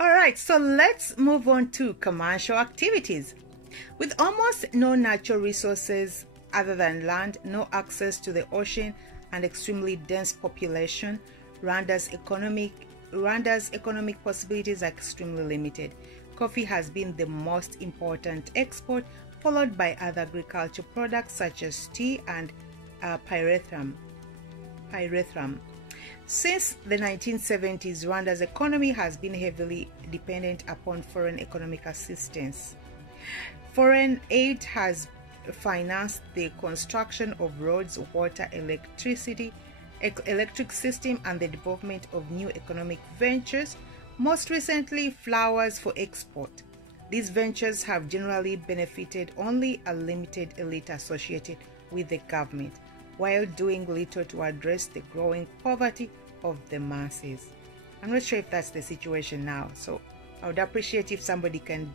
All right, so let's move on to commercial activities. With almost no natural resources other than land, no access to the ocean, and extremely dense population, Rwanda's economic possibilities are extremely limited. Coffee has been the most important export, followed by other agricultural products such as tea and pyrethrum. Since the 1970s, Rwanda's economy has been heavily dependent upon foreign economic assistance. Foreign aid has financed the construction of roads, water, electric system, and the development of new economic ventures, most recently flowers for export. These ventures have generally benefited only a limited elite associated with the government, while doing little to address the growing poverty of the masses. I'm not sure if that's the situation now, so I would appreciate if somebody can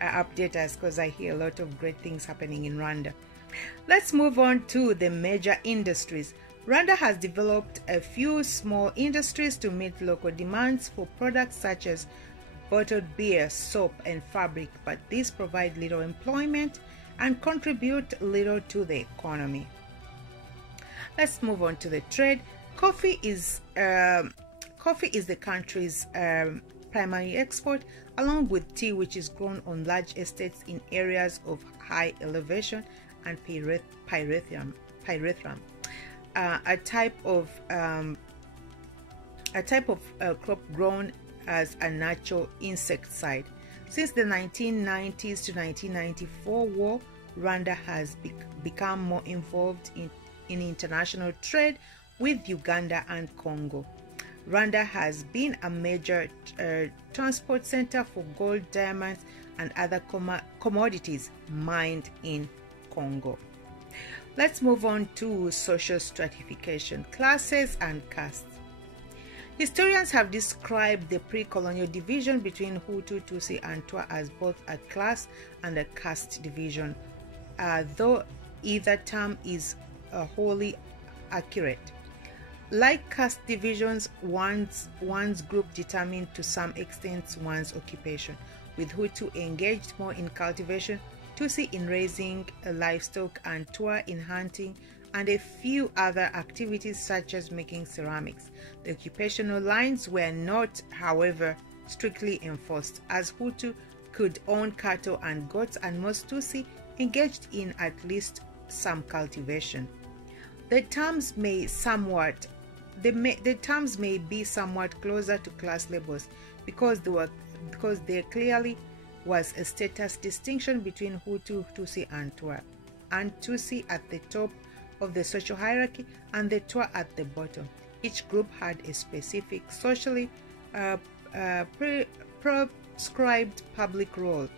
update us, because I hear a lot of great things happening in Rwanda. Let's move on to the major industries. Rwanda has developed a few small industries to meet local demands for products such as bottled beer, soap, and fabric, but these provide little employment and contribute little to the economy. Let's move on to the trade. Coffee is the country's primary export, along with tea, which is grown on large estates in areas of high elevation, and pyrethrum, a type of crop grown as a natural insecticide. Since the 1990s to 1994 war, Rwanda has become more involved in international trade with Uganda and Congo. Rwanda has been a major transport center for gold, diamonds, and other commodities mined in Congo. Let's move on to social stratification, classes and castes. Historians have described the pre-colonial division between Hutu, Tutsi, and Twa as both a class and a caste division, though either term is wholly accurate. Like caste divisions, one's group determined to some extent one's occupation, with Hutu engaged more in cultivation, Tutsi in raising livestock, and Twa in hunting and a few other activities such as making ceramics. The occupational lines were not, however, strictly enforced, as Hutu could own cattle and goats, and most Tutsi engaged in at least some cultivation. The terms may be somewhat closer to class labels because there clearly was a status distinction between Hutu, Tutsi, and Twa, and Tutsi at the top of the social hierarchy and the Twa at the bottom. Each group had a specific socially prescribed public role,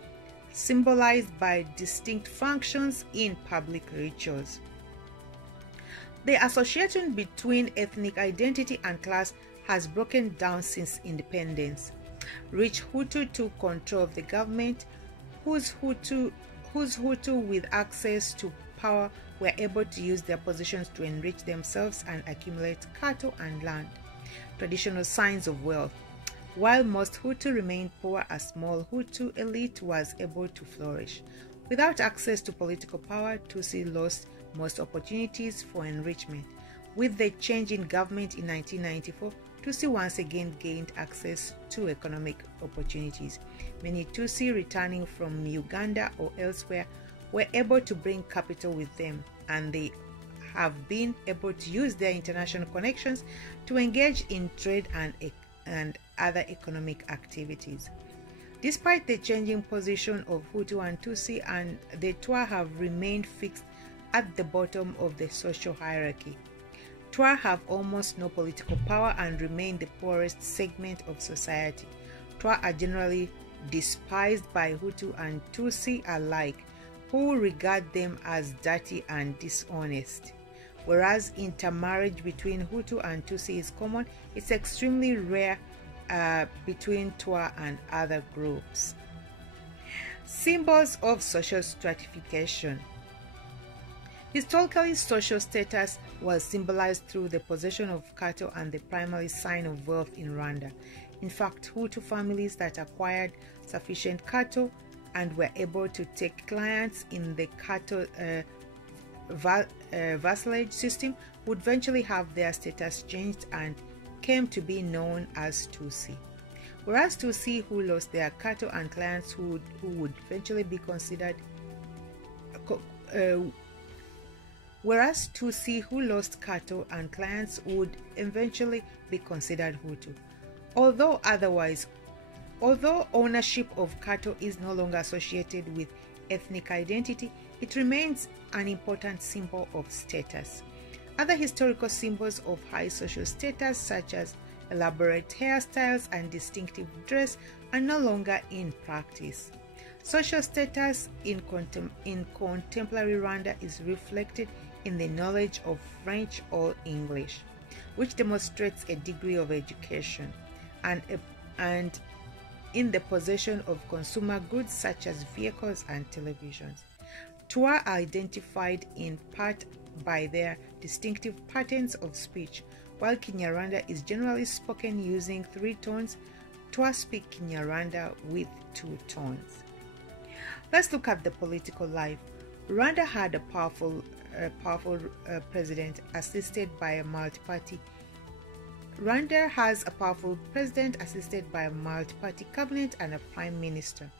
symbolized by distinct functions in public rituals. The association between ethnic identity and class has broken down since independence. Rich Hutu took control of the government, whose Hutu with access to power were able to use their positions to enrich themselves and accumulate cattle and land, traditional signs of wealth. While most Hutu remained poor, a small Hutu elite was able to flourish. Without access to political power, Tutsi lost most opportunities for enrichment. With the change in government in 1994, Tutsi once again gained access to economic opportunities. Many Tutsi returning from Uganda or elsewhere were able to bring capital with them, and they have been able to use their international connections to engage in trade and other economic activities. Despite the changing position of Hutu and Tutsi, and the Twa have remained fixed at the bottom of the social hierarchy. Twa have almost no political power and remain the poorest segment of society. Twa are generally despised by Hutu and Tutsi alike, who regard them as dirty and dishonest. Whereas intermarriage between Hutu and Tutsi is common, it's extremely rare between Twa and other groups. Symbols of social stratification. Historically, social status was symbolized through the possession of cattle and the primary sign of wealth in Rwanda. In fact, Hutu families that acquired sufficient cattle and were able to take clients in the cattle vassalage system would eventually have their status changed and came to be known as Tutsi. Whereas Tutsi who lost their cattle and clients who would eventually be considered Hutu. Although ownership of cattle is no longer associated with ethnic identity, it remains an important symbol of status. Other historical symbols of high social status, such as elaborate hairstyles and distinctive dress, are no longer in practice. Social status in contemporary Rwanda is reflected in the knowledge of French or English, which demonstrates a degree of education, and in the possession of consumer goods such as vehicles and televisions. Two are identified in part by their distinctive patterns of speech. While Kinyarwanda is generally spoken using 3 tones, Twa speak Kinyarwanda with 2 tones. Let's look at the political life. Rwanda had a powerful president assisted by a multi-party. Rwanda has a powerful president assisted by a multi-party cabinet and a prime minister.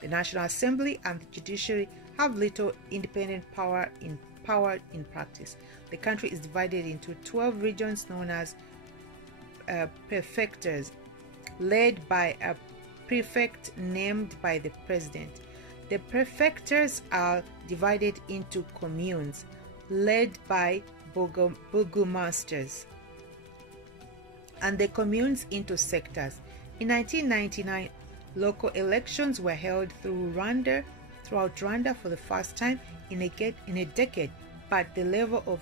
The National Assembly and the judiciary have little independent power in practice. The country is divided into 12 regions known as prefectures, led by a prefect named by the president. The prefectures are divided into communes, led by burgomasters, and the communes into sectors. In 1999, local elections were held throughout Rwanda for the first time in a decade, but the level of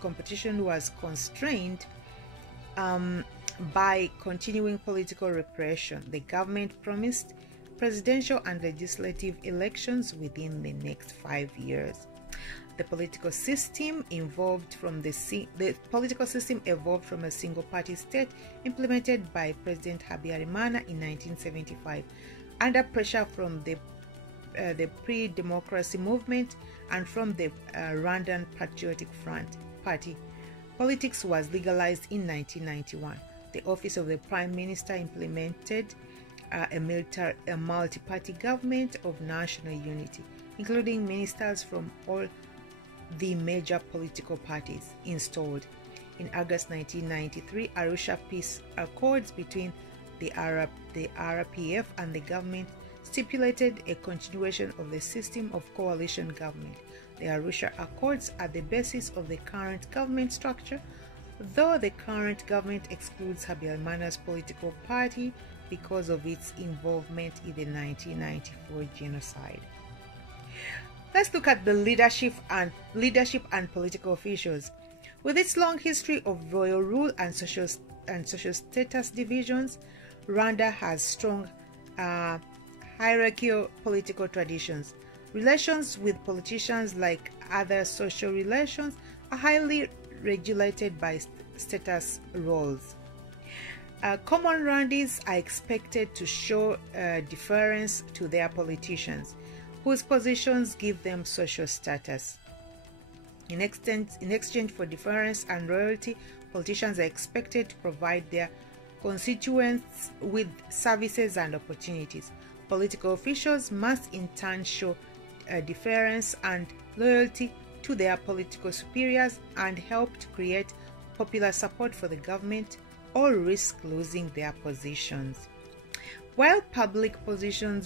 competition was constrained by continuing political repression. The government promised presidential and legislative elections within the next 5 years. The political system evolved from a single-party state implemented by President Habyarimana in 1975, under pressure from the pre-democracy movement and from the Rwandan Patriotic Front Party. Politics was legalized in 1991. The office of the Prime Minister implemented a multi-party government of national unity, including ministers from all the major political parties installed. In August 1993, Arusha Peace Accords between the RPF and the government stipulated a continuation of the system of coalition government. The Arusha Accords are the basis of the current government structure, though the current government excludes Habyarimana's political party because of its involvement in the 1994 genocide. Let's look at the leadership and political officials. With its long history of royal rule and social status divisions, Rwanda has strong hierarchical political traditions. Relations with politicians, like other social relations, are highly regulated by status roles. Common Rwandese are expected to show deference to their politicians, whose positions give them social status. In exchange for deference and loyalty, politicians are expected to provide their constituents with services and opportunities. Political officials must in turn show deference and loyalty to their political superiors and help to create popular support for the government, or risk losing their positions. While public political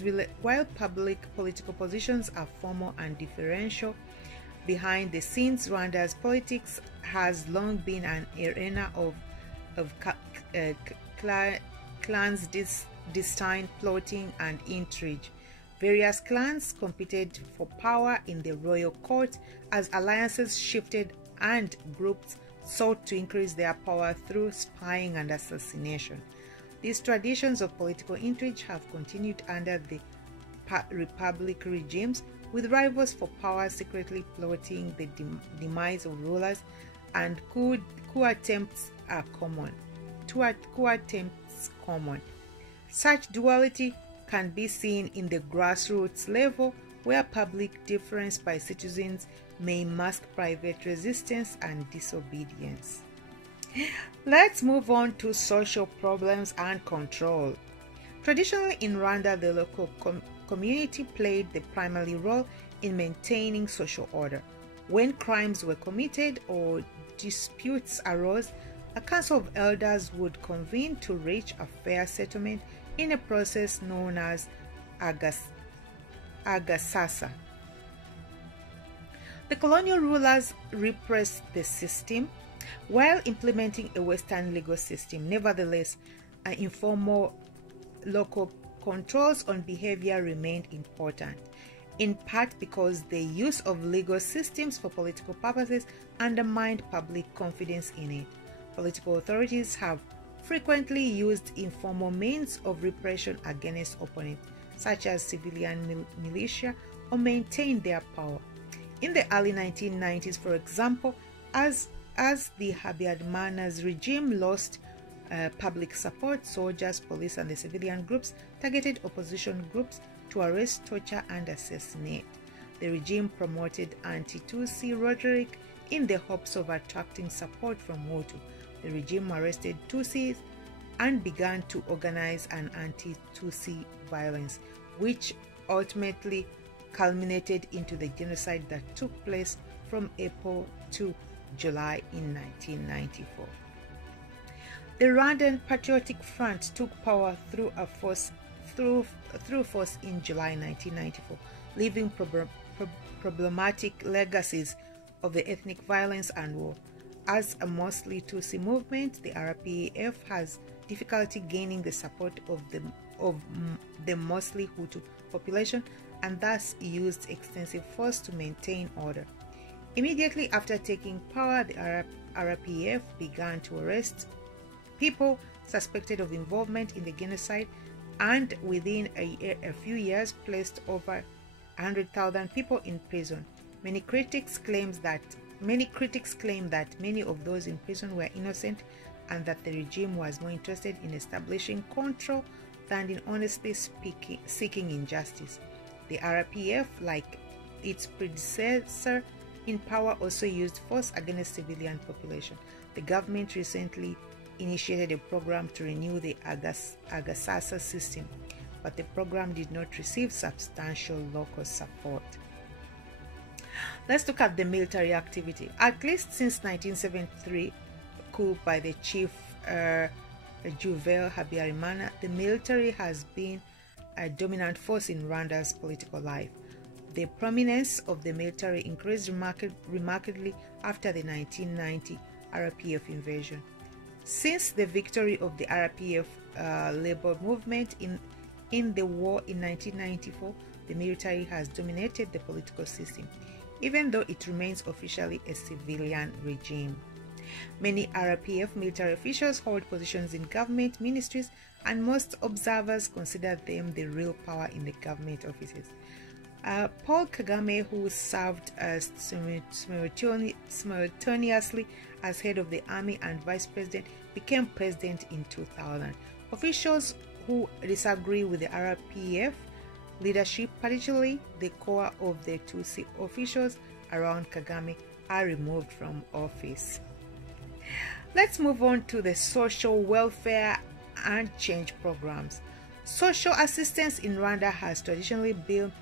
positions are formal and differential, behind the scenes, Rwanda's politics has long been an arena of clans disdain, plotting, and intrigue. Various clans competed for power in the royal court as alliances shifted and groups sought to increase their power through spying and assassination. These traditions of political intrigue have continued under the republic regimes, with rivals for power secretly plotting the demise of rulers, and coup attempts are common. Coup attempts common. Such duality can be seen in the grassroots level, where public deference by citizens may mask private resistance and disobedience. Let's move on to social problems and control. Traditionally in Rwanda, the local community played the primary role in maintaining social order. When crimes were committed or disputes arose, a council of elders would convene to reach a fair settlement in a process known as agasasa. The colonial rulers repressed the system while implementing a Western legal system. Nevertheless, informal local controls on behavior remained important, in part because the use of legal systems for political purposes undermined public confidence in it. Political authorities have frequently used informal means of repression against opponents, such as civilian militia, or maintained their power. In the early 1990s, for example, as the Habyarimana's regime lost public support, soldiers, police, and the civilian groups targeted opposition groups to arrest, torture, and assassinate. The regime promoted anti-Tutsi rhetoric in the hopes of attracting support from Hutu. The regime arrested Tutsis and began to organize an anti-Tutsi violence, which ultimately culminated into the genocide that took place from April to July in 1994. The Rwandan Patriotic Front took power through force in July 1994, leaving problematic legacies of the ethnic violence and war. As a mostly Tutsi movement, the RPF has difficulty gaining the support of the mostly Hutu population, and thus used extensive force to maintain order. Immediately after taking power, the RPF began to arrest people suspected of involvement in the genocide, and within a few years placed over 100,000 people in prison. Many critics claim that many of those in prison were innocent, and that the regime was more interested in establishing control than in honestly seeking injustice. The RPF, like its predecessor in power, also used force against civilian population. The government recently initiated a program to renew the agasasa system, but the program did not receive substantial local support. Let's look at the military activity. At least since 1973 coup by the chief Juvenal Habyarimana, the military has been a dominant force in Rwanda's political life. The prominence of the military increased remarkably after the 1990 RPF invasion. Since the victory of the RPF labor movement in the war in 1994, the military has dominated the political system, even though it remains officially a civilian regime. Many RPF military officials hold positions in government ministries, and most observers consider them the real power in the government offices. Paul Kagame, who served simultaneously as head of the army and vice president, became president in 2000. Officials who disagree with the RPF leadership, particularly the core of the Tutsi officials around Kagame, are removed from office. Let's move on to the social welfare and change programs. Social assistance in Rwanda has traditionally been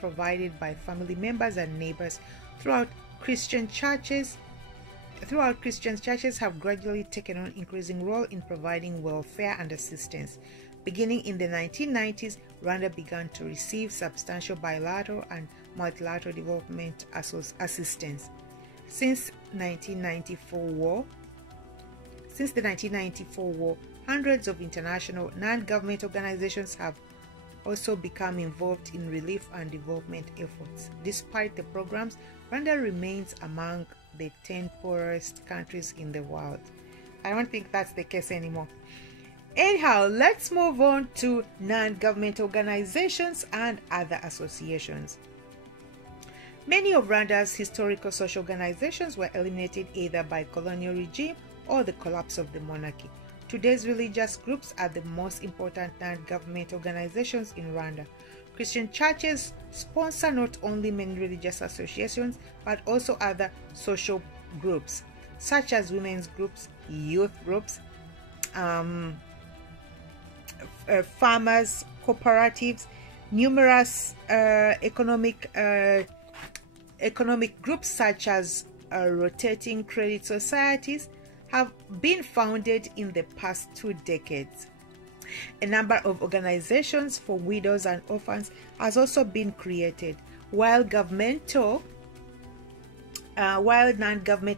provided by family members and neighbors. Christian churches have gradually taken on increasing role in providing welfare and assistance. Beginning in the 1990s, Rwanda began to receive substantial bilateral and multilateral development assistance. Since the 1994 war, hundreds of international non-government organizations have also become involved in relief and development efforts. Despite the programs, Rwanda remains among the 10 poorest countries in the world. I don't think that's the case anymore. Anyhow, let's move on to non-government organizations and other associations. Many of Rwanda's historical social organizations were eliminated either by colonial regime or the collapse of the monarchy. Today's religious groups are the most important non-government organizations in Rwanda. Christian churches sponsor not only many religious associations but also other social groups such as women's groups, youth groups, farmers, cooperatives, numerous economic groups such as rotating credit societies have been founded in the past 2 decades. A number of organizations for widows and orphans has also been created, while non-government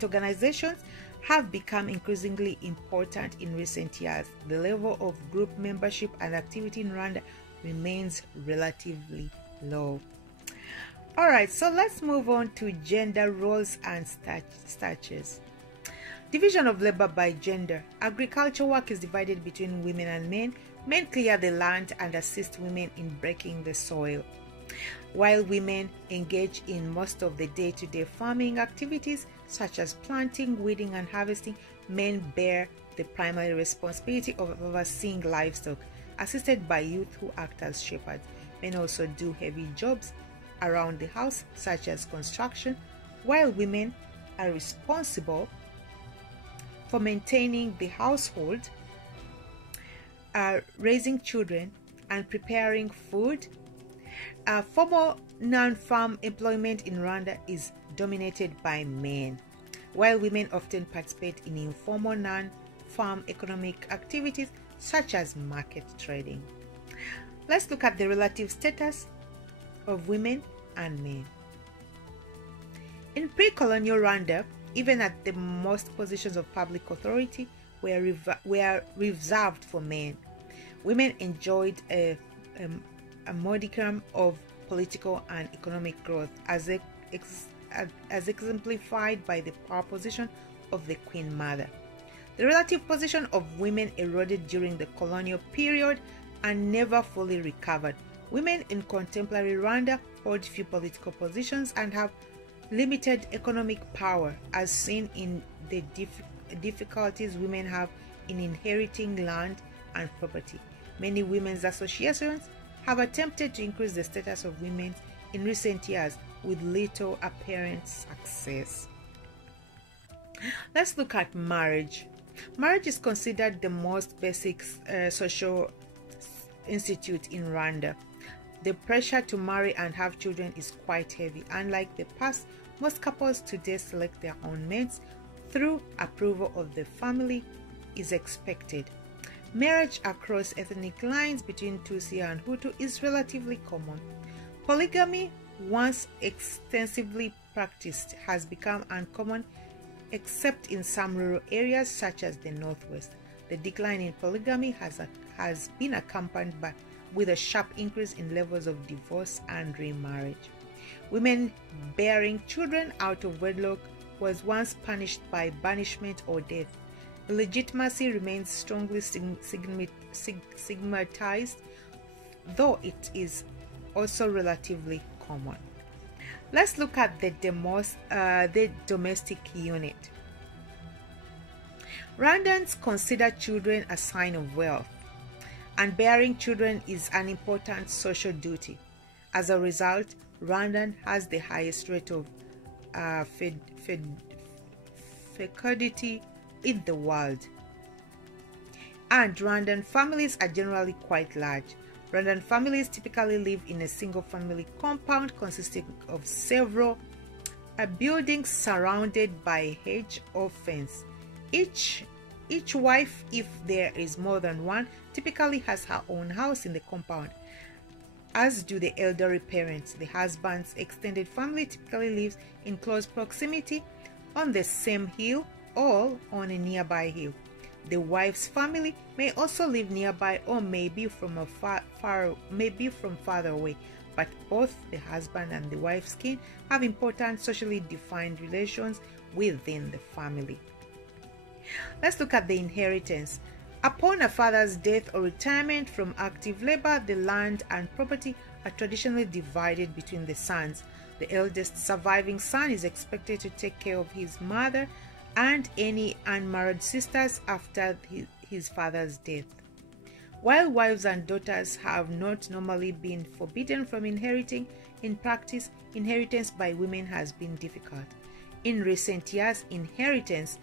organizations have become increasingly important in recent years. The level of group membership and activity in Rwanda remains relatively low. Alright, so let's move on to gender roles and statures. Division of labor by gender. Agriculture work is divided between women and men. Men clear the land and assist women in breaking the soil, while women engage in most of the day-to-day farming activities such as planting, weeding, and harvesting. Men bear the primary responsibility of overseeing livestock, assisted by youth who act as shepherds. Men also do heavy jobs around the house such as construction, while women are responsible for maintaining the household, raising children, and preparing food. Formal non-farm employment in Rwanda is dominated by men, while women often participate in informal non-farm economic activities such as market trading. Let's look at the relative status of women and men. In pre-colonial Rwanda, even at the most positions of public authority were reserved for men. Women enjoyed a modicum of political and economic growth, as exemplified by the power position of the Queen Mother. The relative position of women eroded during the colonial period and never fully recovered. Women in contemporary Rwanda hold few political positions and have limited economic power, as seen in the difficulties women have in inheriting land and property. Many women's associations have attempted to increase the status of women in recent years with little apparent success. Let's look at marriage. Marriage is considered the most basic social institute in Rwanda. The pressure to marry and have children is quite heavy. Unlike the past, most couples today select their own mates through approval of the family is expected. Marriage across ethnic lines between Tutsi and Hutu is relatively common. Polygamy, once extensively practiced, has become uncommon except in some rural areas such as the Northwest. The decline in polygamy has been accompanied with a sharp increase in levels of divorce and remarriage. Women bearing children out of wedlock was once punished by banishment or death. Illegitimacy remains strongly stigmatized, though it is also relatively common. Let's look at the domestic unit. Rwandans consider children a sign of wealth, and bearing children is an important social duty. As a result, Rwanda has the highest rate of fecundity in the world, and Rwandan families are generally quite large. Rwandan families typically live in a single family compound consisting of several buildings surrounded by a hedge or fence. Each wife, if there is more than one, typically has her own house in the compound, as do the elderly parents. The husband's extended family typically lives in close proximity on the same hill or on a nearby hill. The wife's family may also live nearby or may be from farther away, but both the husband and the wife's kin have important socially defined relations within the family. Let's look at the inheritance. Upon a father's death or retirement from active labor, the land and property are traditionally divided between the sons. The eldest surviving son is expected to take care of his mother and any unmarried sisters after his father's death. While wives and daughters have not normally been forbidden from inheriting, in practice, inheritance by women has been difficult. In recent years, inheritance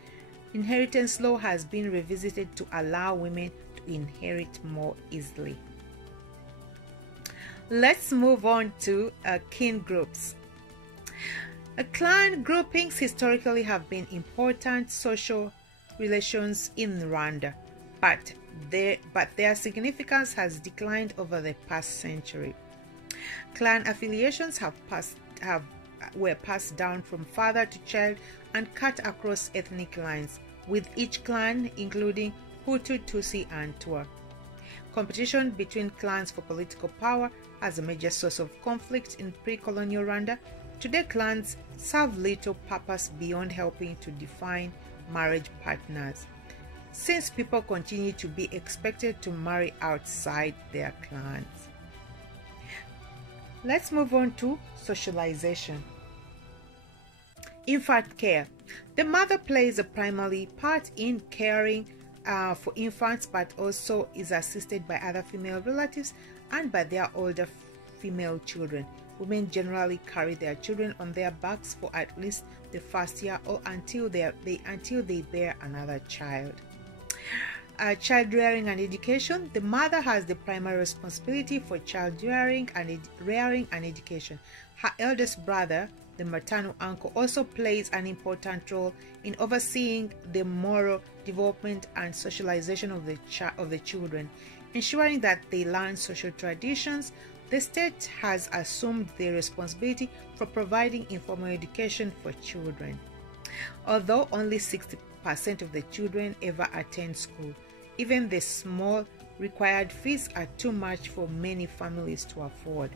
law has been revisited to allow women to inherit more easily. Let's move on to kin groups. Clan groupings historically have been important social relations in Rwanda, but their significance has declined over the past century. Clan affiliations were passed down from father to child and cut across ethnic lines, with each clan including Hutu, Tutsi, and Twa. Competition between clans for political power as a major source of conflict in pre-colonial Rwanda. Today, clans serve little purpose beyond helping to define marriage partners, since people continue to be expected to marry outside their clans. Let's move on to socialization. Infant care. The mother plays a primary part in caring for infants, but also is assisted by other female relatives and by their older female children. Women generally carry their children on their backs for at least the first year or until they bear another child. Child rearing and education. The mother has the primary responsibility for child rearing and education. Her eldest brother, the maternal uncle, also plays an important role in overseeing the moral development and socialization of the children, ensuring that they learn social traditions. The state has assumed the responsibility for providing informal education for children. Although only 60% of the children ever attend school, even the small required fees are too much for many families to afford.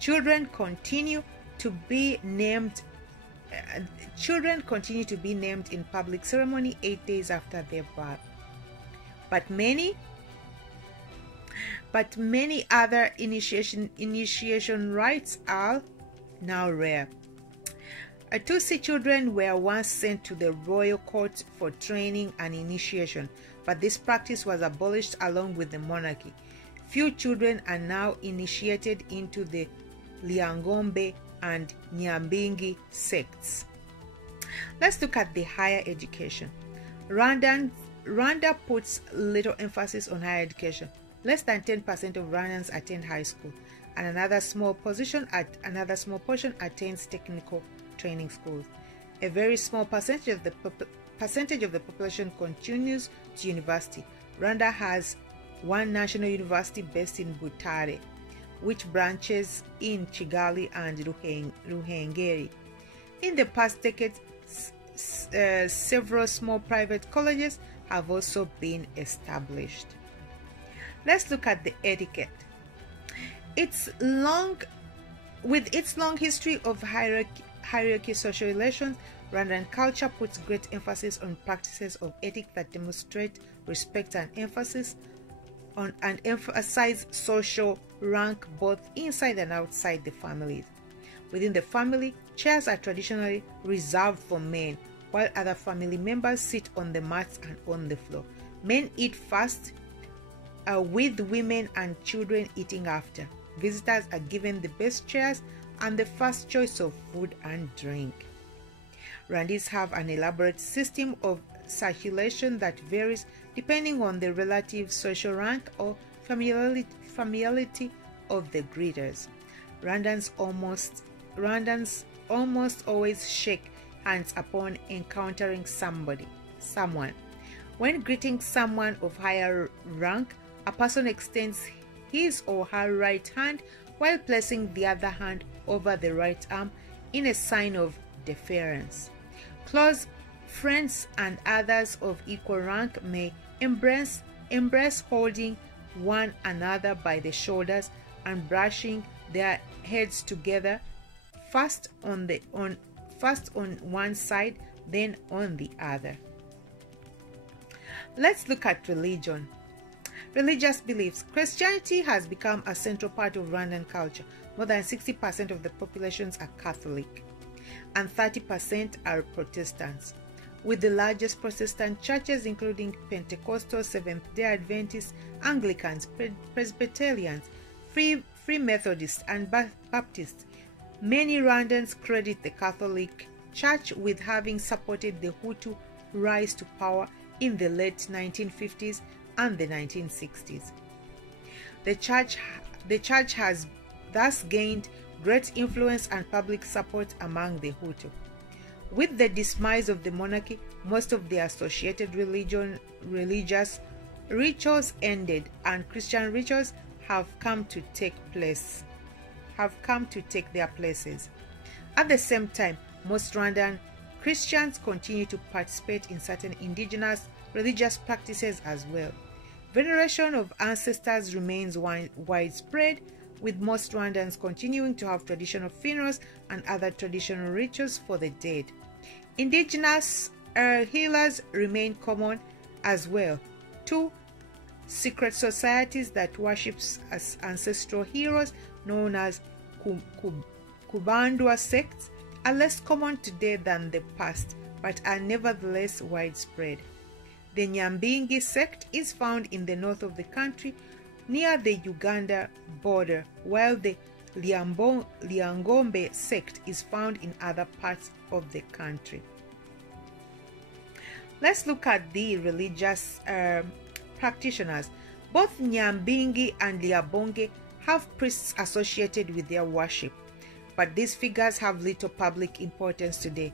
Children continue to be named in public ceremony 8 days after their birth. But many other initiation rites are now rare. Tutsi children were once sent to the royal court for training and initiation, but this practice was abolished along with the monarchy. Few children are now initiated into the Liangombe and Nyambingi sects. Let's look at the higher education. Rwanda puts little emphasis on higher education. Less than 10% of Rwandans attend high school, and another small portion attends technical training schools. A very small percentage of the population continues to university. Rwanda has one national university based in Butare, which branches in Kigali and Ruhengeri. In the past decade, several small private colleges have also been established. Let's look at the etiquette. With its long history of hierarchy social relations, Rwandan culture puts great emphasis on practices of ethics that demonstrate respect and emphasize social rank both inside and outside the families. Within the family, chairs are traditionally reserved for men, while other family members sit on the mats and on the floor. Men eat first, with women and children eating after. Visitors are given the best chairs and the first choice of food and drink. Rwandese have an elaborate system of circulation that varies depending on the relative social rank or familiarity of the greeters. Rwandans almost always shake hands upon encountering someone. When greeting someone of higher rank, a person extends his or her right hand while placing the other hand over the right arm in a sign of deference. Close friends and others of equal rank may embrace holding one another by the shoulders and brushing their heads together, first on one side, then on the other. Let's look at religion. Religious beliefs. Christianity has become a central part of Rwandan culture. More than 60% of the populations are Catholic and 30% are Protestants. with the largest Protestant churches including Pentecostal, Seventh-day Adventists, Anglicans, Presbyterians, Free Methodists, and Baptists. Many Rwandans credit the Catholic Church with having supported the Hutu rise to power in the late 1950s and the 1960s. The church has thus gained great influence and public support among the Hutu. With the demise of the monarchy, most of the associated religious rituals ended, and Christian rituals have come to take their places. At the same time, most Rwandan Christians continue to participate in certain indigenous religious practices as well. Veneration of ancestors remains widespread, with most Rwandans continuing to have traditional funerals and other traditional rituals for the dead. Indigenous healers remain common as well. 2 secret societies that worship as ancestral heroes, known as Kubandwa sects, are less common today than the past, but are nevertheless widespread. The Nyambingi sect is found in the north of the country, near the Uganda border, while the Lyangombe sect is found in other parts of the country. Let's look at the religious practitioners. Both Nyambingi and Lyabonge have priests associated with their worship, but these figures have little public importance today.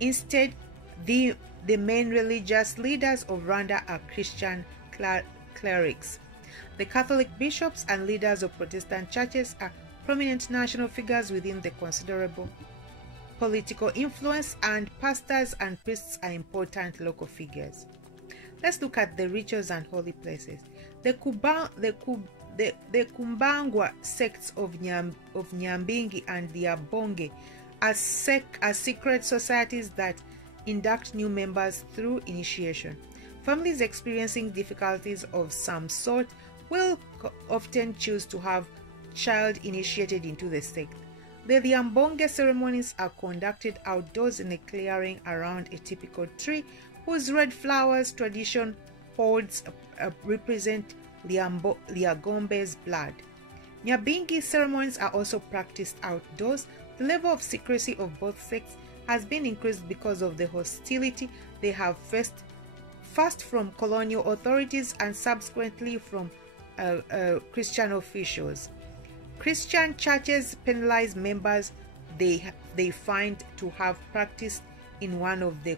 Instead, the main religious leaders of Rwanda are Christian clerics. The Catholic bishops and leaders of Protestant churches are prominent national figures within the considerable political influence, and pastors and priests are important local figures. Let's look at the rituals and holy places. The Kumbangwa sects of Nyambingi and the Abonge are secret societies that induct new members through initiation. Families experiencing difficulties of some sort will often choose to have child initiated into the sect. The Ambonga ceremonies are conducted outdoors in a clearing around a typical tree whose red flowers tradition holds represent Lyagombe's blood. Nyabingi ceremonies are also practiced outdoors. The level of secrecy of both sects has been increased because of the hostility they have faced, first from colonial authorities and subsequently from Christian officials. Christian churches penalize members they find to have practiced in one of the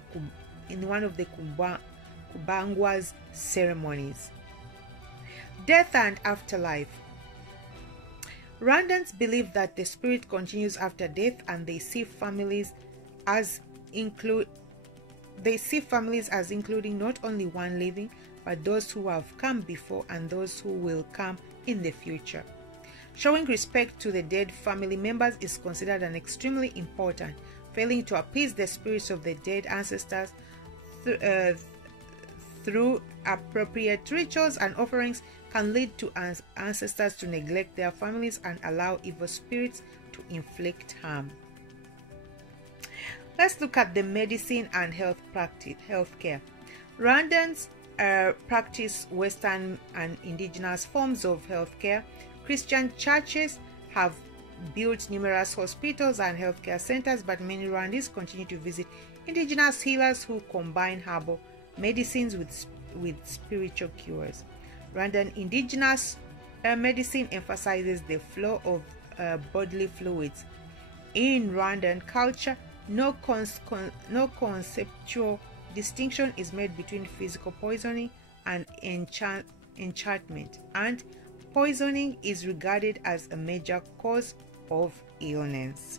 Kubangwa's ceremonies. Death and afterlife. Rwandans believe that the spirit continues after death, and they see families as including not only one living, but those who have come before and those who will come in the future. Showing respect to the dead family members is considered an extremely important. Failing to appease the spirits of the dead ancestors through appropriate rituals and offerings can lead to ancestors to neglect their families and allow evil spirits to inflict harm. Let's look at the medicine and healthcare. Rwandans practice Western and indigenous forms of healthcare. Christian churches have built numerous hospitals and healthcare centers, but many Rwandese continue to visit indigenous healers who combine herbal medicines with spiritual cures. Rwandan indigenous medicine emphasizes the flow of bodily fluids. In Rwandan culture, no conceptual distinction is made between physical poisoning and enchantment, and poisoning is regarded as a major cause of illness.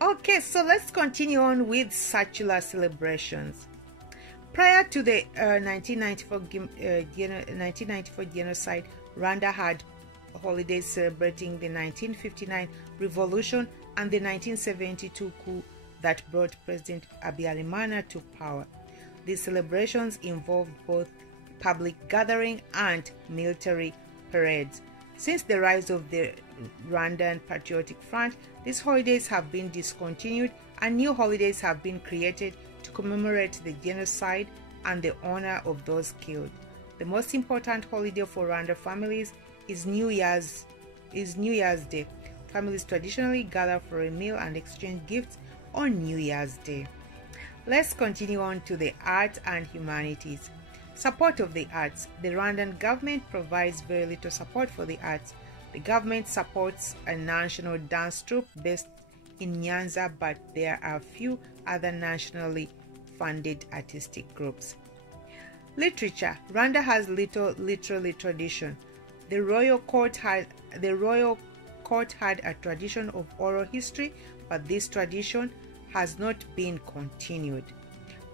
Okay, so let's continue on with secular celebrations. Prior to the 1994 genocide, Rwanda had holidays celebrating the 1959 revolution and the 1972 coup that brought President Habyarimana to power. These celebrations involved both public gathering and military parades. Since the rise of the Rwandan Patriotic Front, these holidays have been discontinued and new holidays have been created to commemorate the genocide and the honor of those killed. The most important holiday for Rwanda families is New Year's Day. Families traditionally gather for a meal and exchange gifts on New Year's Day. Let's continue on to the arts and humanities. Support of the arts. The Rwandan government provides very little support for the arts. The government supports a national dance troupe based in Nyanza, but there are few other nationally funded artistic groups. Literature. Rwanda has little literary tradition. The royal court had a tradition of oral history, but this tradition has not been continued.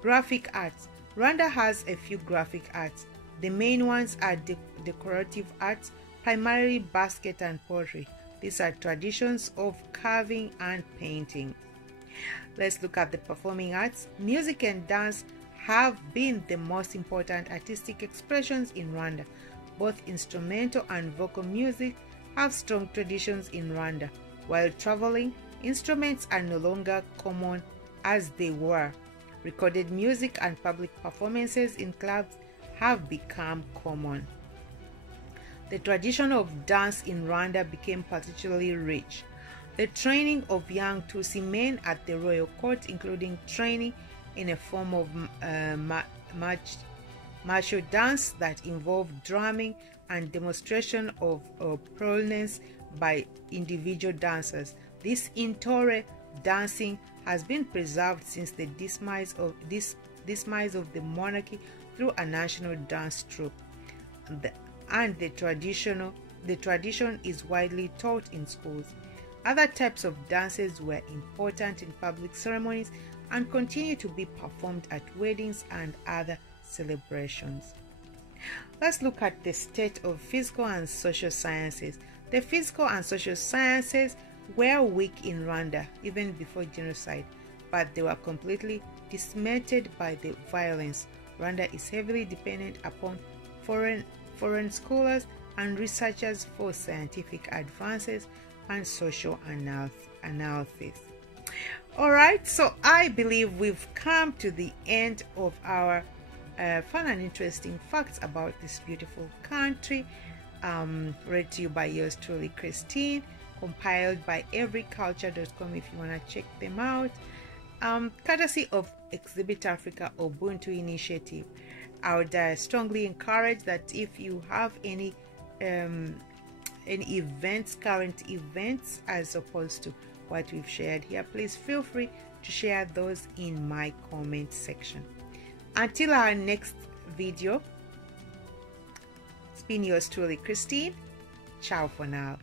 Graphic arts. Rwanda has a few graphic arts. The main ones are decorative arts, primarily basket and pottery. These are traditions of carving and painting. Let's look at the performing arts. Music and dance have been the most important artistic expressions in Rwanda. Both instrumental and vocal music have strong traditions in Rwanda. While traveling, instruments are no longer common as they were. Recorded music and public performances in clubs have become common. The tradition of dance in Rwanda became particularly rich. The training of young Tutsi men at the royal court, including training in a form of martial dance that involved drumming and demonstration of prowess by individual dancers. This intore dancing has been preserved since the demise of the monarchy through a national dance troupe, and the tradition is widely taught in schools. Other types of dances were important in public ceremonies and continue to be performed at weddings and other celebrations. Let's look at the state of physical and social sciences. The physical and social sciences were weak in Rwanda even before genocide, but they were completely decimated by the violence. Rwanda is heavily dependent upon foreign scholars and researchers for scientific advances and social analysis. Alright, so I believe we've come to the end of our fun and interesting facts about this beautiful country, read to you by yours truly, Christine, compiled by everyculture.com if you want to check them out, courtesy of Exhibit Africa Ubuntu Initiative. I would strongly encourage that if you have any events, current events, as opposed to what we've shared here, please feel free to share those in my comment section. Until our next video, it's been yours truly, Christine. Ciao for now.